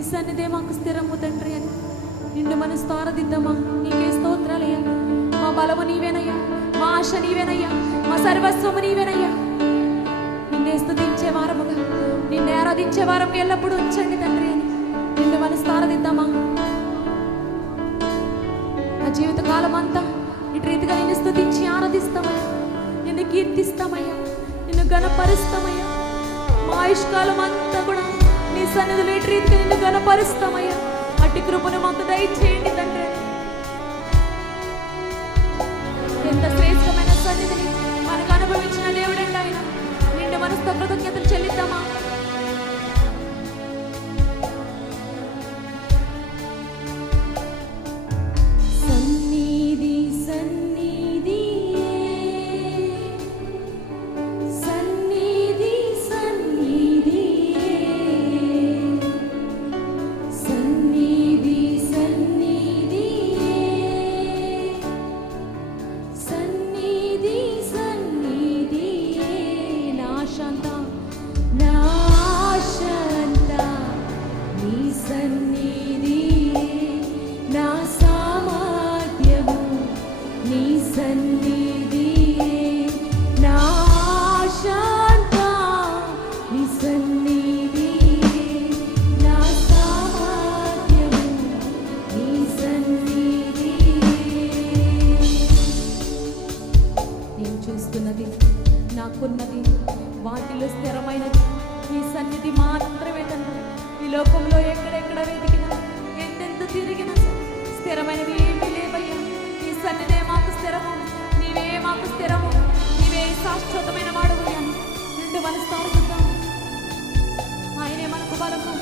నీ సన్నిధే మాకు స్థిరము తండ్రి అని నిన్ను మనసుతో ఆరాధిద్దామా. నీకే స్తోత్రాలయ్యా. మా బలము నీవేనయ్యా, మా ఆశ నీవేనయ్యా, మా సర్వస్వము నీవేనయ్యా. నిన్నే స్తుతించే వారముగా, నిన్నే ఆరాధించే వారం ఎల్లప్పుడూ ఉంచండి తండ్రి అని నిన్ను మనసుతో ఆరాధిద్దామా. నా జీవిత కాలం అంతా ఇటు రీతిగా నిన్ను స్తుతించి ఆరాధిస్తామయ్యా, నిన్ను కీర్తిస్తామయ్యా, నిన్ను ఘనపరుస్తామయ్యా. మా ఆయుష్కాలం అంతా కూడా నీ సన్నిధిలో ఇటు రీతిగా నిన్ను ఘనపరుస్తామయ్యా. అట్టి కృపను మాకు దయచేయండి తండ్రి. ఎంత శ్రేష్టమైన సన్నిధిని మనకు అనుభవించిన దేవుడండి ఆయన. నిండు మనసుతో కృతజ్ఞతలు చెల్లిద్దామా. సన్నిధి సన్నిధి సన్నిధి సన్నిధి సన్నిధి సన్నిధి సన్నిధి సన్నిధి నా శాంత నా శాంత నీ సన్నిధి నా సామర్థ్యము నీ సన్నిధి నా శాంత నీ సన్నిధి నా సామర్థ్యము నీ సన్నిధి. నేను చూస్తున్నది నాకున్నది వాటిలో స్థిరమైనది నీ సన్నిధి మాత్రమే తండ్రి. ఈ లోకంలో ఎక్కడెక్కడ వెతికినా ఎంతెంత తిరిగినా స్థిరమైనవి ఏమీ లేవయ్యా. నీ సన్నిధే మాకు స్థిరము, నీవే మాకు స్థిరము, నీవే శాశ్వతమైన వాడవయ్యా. నిండు మనసు తారుకుందాం. ఆయనే మనకు బలము,